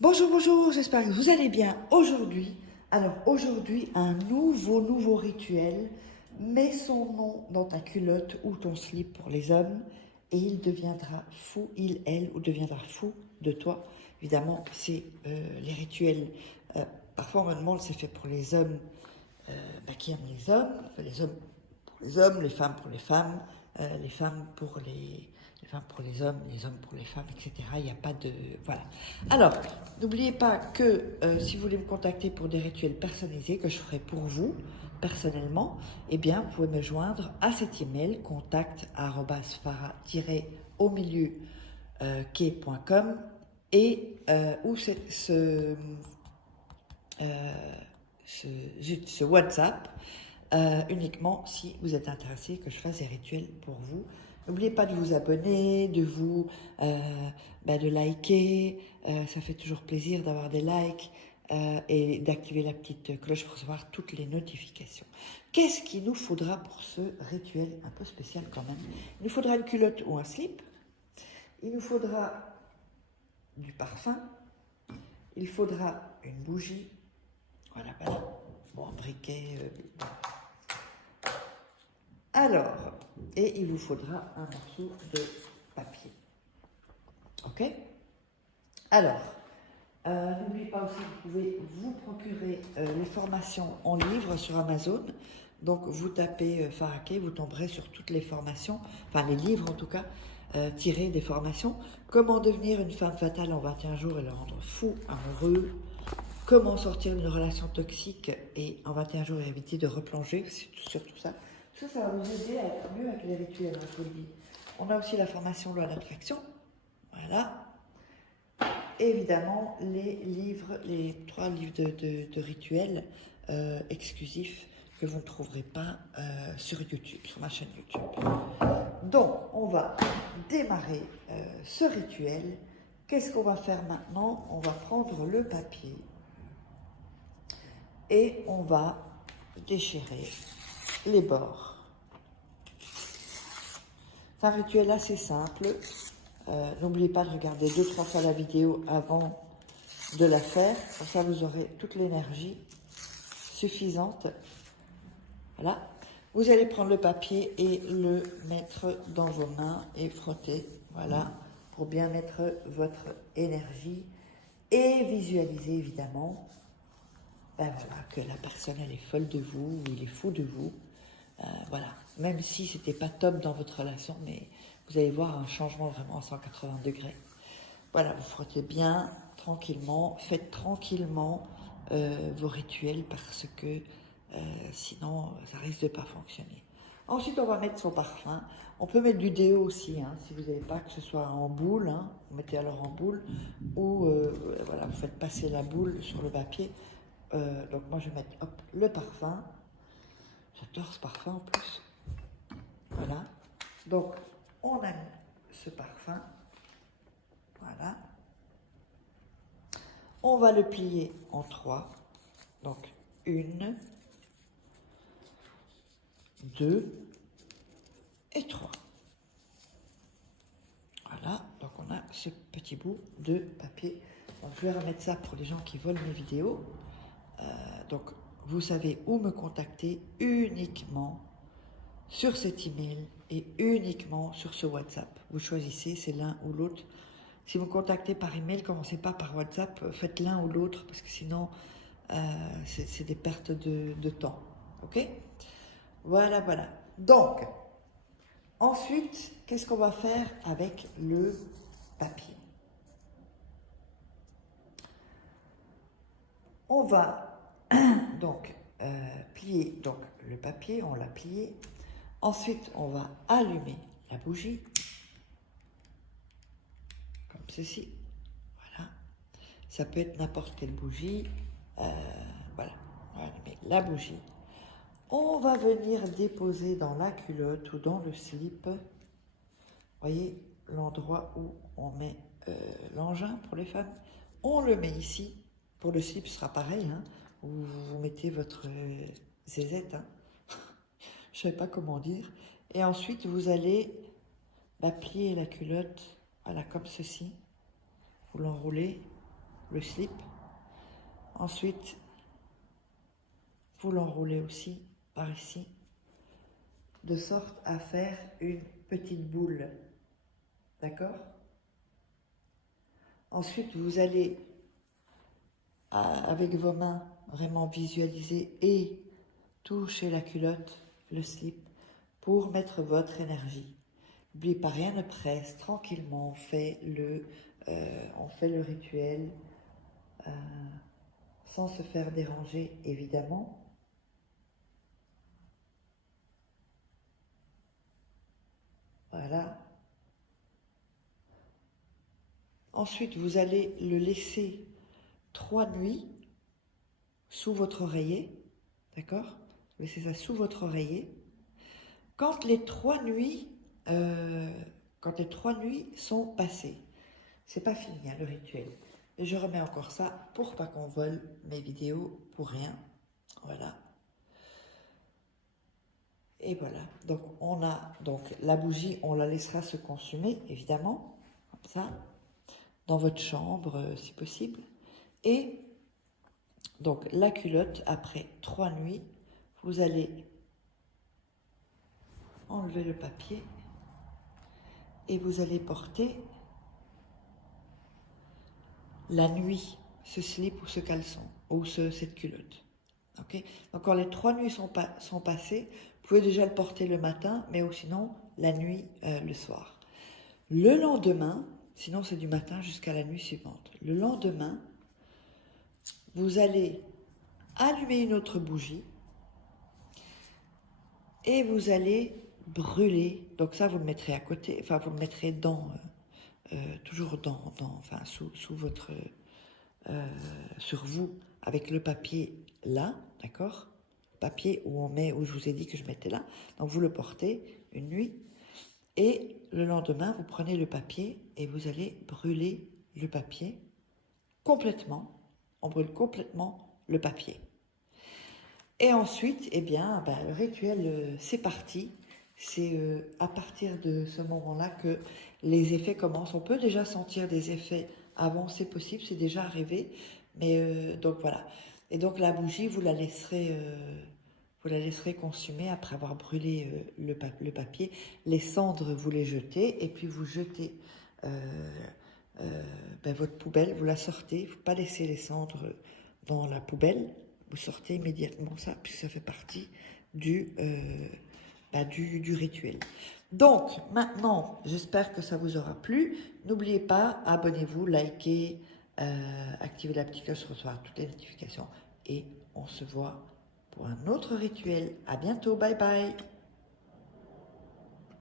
Bonjour, bonjour, j'espère que vous allez bien aujourd'hui. Alors aujourd'hui, un nouveau rituel. Mets son nom dans ta culotte ou ton slip pour les hommes et il deviendra fou, il, elle, ou deviendra fou de toi. Évidemment, c'est les rituels. euh, Parfois on me demande, c'est fait pour les hommes qui aiment les hommes, les hommes pour les hommes, les femmes pour les femmes pour les femmes pour les hommes pour les femmes, etc. Il n'y a pas de... Voilà. Alors, n'oubliez pas que si vous voulez me contacter pour des rituels personnalisés que je ferai pour vous, personnellement, eh bien, vous pouvez me joindre à cet email, contact@fara-au milieu quai.com et où ce WhatsApp uniquement si vous êtes intéressé que je fasse des rituels pour vous. N'oubliez pas de vous abonner, de liker, ça fait toujours plaisir d'avoir des likes et d'activer la petite cloche pour recevoir toutes les notifications. Qu'est-ce qu'il nous faudra pour ce rituel un peu spécial quand même? Il nous faudra une culotte ou un slip, il nous faudra du parfum, il faudra une bougie, voilà, bon, un briquet. Alors, et il vous faudra un morceau de papier. Ok? Alors, n'oubliez pas aussi que vous pouvez vous procurer les formations en livre sur Amazon. Donc, vous tapez Faraké, vous tomberez sur toutes les formations, enfin les livres en tout cas, tirés des formations. Comment devenir une femme fatale en 21 jours et le rendre fou, amoureux. Comment sortir d'une relation toxique et en 21 jours et éviter de replonger, c'est surtout ça. Ça va vous aider à être mieux avec les rituels, hein, je vous le dis. On a aussi la formation loi d'attraction. Voilà. Évidemment, les 3 livres de rituels exclusifs que vous ne trouverez pas sur YouTube, sur ma chaîne YouTube. Donc, on va démarrer ce rituel. Qu'est-ce qu'on va faire maintenant? On va prendre le papier et on va déchirer les bords. C'est un rituel assez simple. N'oubliez pas de regarder 2-3 fois la vidéo avant de la faire. Comme ça, vous aurez toute l'énergie suffisante. Voilà. Vous allez prendre le papier et le mettre dans vos mains et frotter. Voilà. Pour bien mettre votre énergie et visualiser évidemment que la personne elle est folle de vous ou il est fou de vous. Voilà, même si c'était pas top dans votre relation, mais vous allez voir un changement vraiment à 180 degrés. Voilà, vous frottez bien, tranquillement, faites tranquillement vos rituels parce que sinon ça risque de pas fonctionner. Ensuite, on va mettre son parfum. On peut mettre du déo aussi, hein, si vous n'avez pas que ce soit en boule, hein, vous mettez alors en boule, ou voilà, vous faites passer la boule sur le papier. Donc moi je vais mettre le parfum. J'adore ce parfum en plus. Voilà. Donc, on a mis ce parfum. Voilà. On va le plier en 3. Donc, 1, 2 et 3. Voilà. Donc, on a ce petit bout de papier. Donc, je vais remettre ça pour les gens qui volent mes vidéos. Donc, vous savez où me contacter uniquement sur cet email et uniquement sur ce WhatsApp. Vous choisissez, c'est l'un ou l'autre. Si vous me contactez par email, commencez pas par WhatsApp, faites l'un ou l'autre parce que sinon c'est des pertes de temps. Ok? Voilà, voilà. Donc, ensuite, qu'est-ce qu'on va faire avec le papier? On va donc plier donc, le papier, on l'a plié. Ensuite, on va allumer la bougie, comme ceci. Voilà. Ça peut être n'importe quelle bougie. Voilà, on va allumer la bougie. On va venir déposer dans la culotte ou dans le slip, vous voyez, l'endroit où on met l'engin pour les femmes. On le met ici. Pour le slip, ce sera pareil, hein, où vous mettez votre zézette. Hein. Je ne sais pas comment dire. Et ensuite, vous allez plier la culotte, voilà, comme ceci. Vous l'enroulez le slip. Ensuite, vous l'enroulez aussi par ici, de sorte à faire une petite boule. D'accord? Ensuite, vous allez, avec vos mains, vraiment visualiser et toucher la culotte, le slip, pour mettre votre énergie. N'oubliez pas, rien ne presse, tranquillement, on fait le rituel sans se faire déranger, évidemment. Voilà. Ensuite, vous allez le laisser 3 nuits sous votre oreiller, d'accord? Laissez ça sous votre oreiller. Quand les 3 nuits sont passées, c'est pas fini hein, le rituel. Et je remets encore ça pour pas qu'on vole mes vidéos pour rien. Voilà. Et voilà. Donc on a la bougie, on la laissera se consumer évidemment, comme ça, dans votre chambre si possible. Et donc la culotte, après 3 nuits, vous allez enlever le papier et vous allez porter la nuit ce slip ou ce caleçon ou cette culotte. Okay? Donc quand les 3 nuits sont passées, vous pouvez déjà le porter le matin, mais ou sinon la nuit, le soir. Le lendemain, sinon c'est du matin jusqu'à la nuit suivante. Le lendemain, vous allez allumer une autre bougie et vous allez brûler. Donc ça, vous le mettrez à côté, enfin vous le mettrez toujours enfin sous votre, sur vous, avec le papier là, d'accord? Papier où je vous ai dit que je mettais là. Donc vous le portez une nuit et le lendemain, vous prenez le papier et vous allez brûler le papier complètement. On brûle complètement le papier. Et ensuite, eh bien, le rituel, c'est parti. C'est à partir de ce moment-là que les effets commencent. On peut déjà sentir des effets avant, c'est possible, c'est déjà arrivé. Mais donc voilà. Et donc la bougie, vous la laisserez consumer après avoir brûlé le papier. Les cendres, vous les jetez et puis vous jetez votre poubelle, vous la sortez. Il ne faut pas laisser les cendres dans la poubelle. Vous sortez immédiatement ça, puisque ça fait partie du rituel. Donc, maintenant, j'espère que ça vous aura plu. N'oubliez pas, abonnez-vous, likez, activez la petite cloche pour recevoir toutes les notifications. Et on se voit pour un autre rituel. À bientôt, bye bye.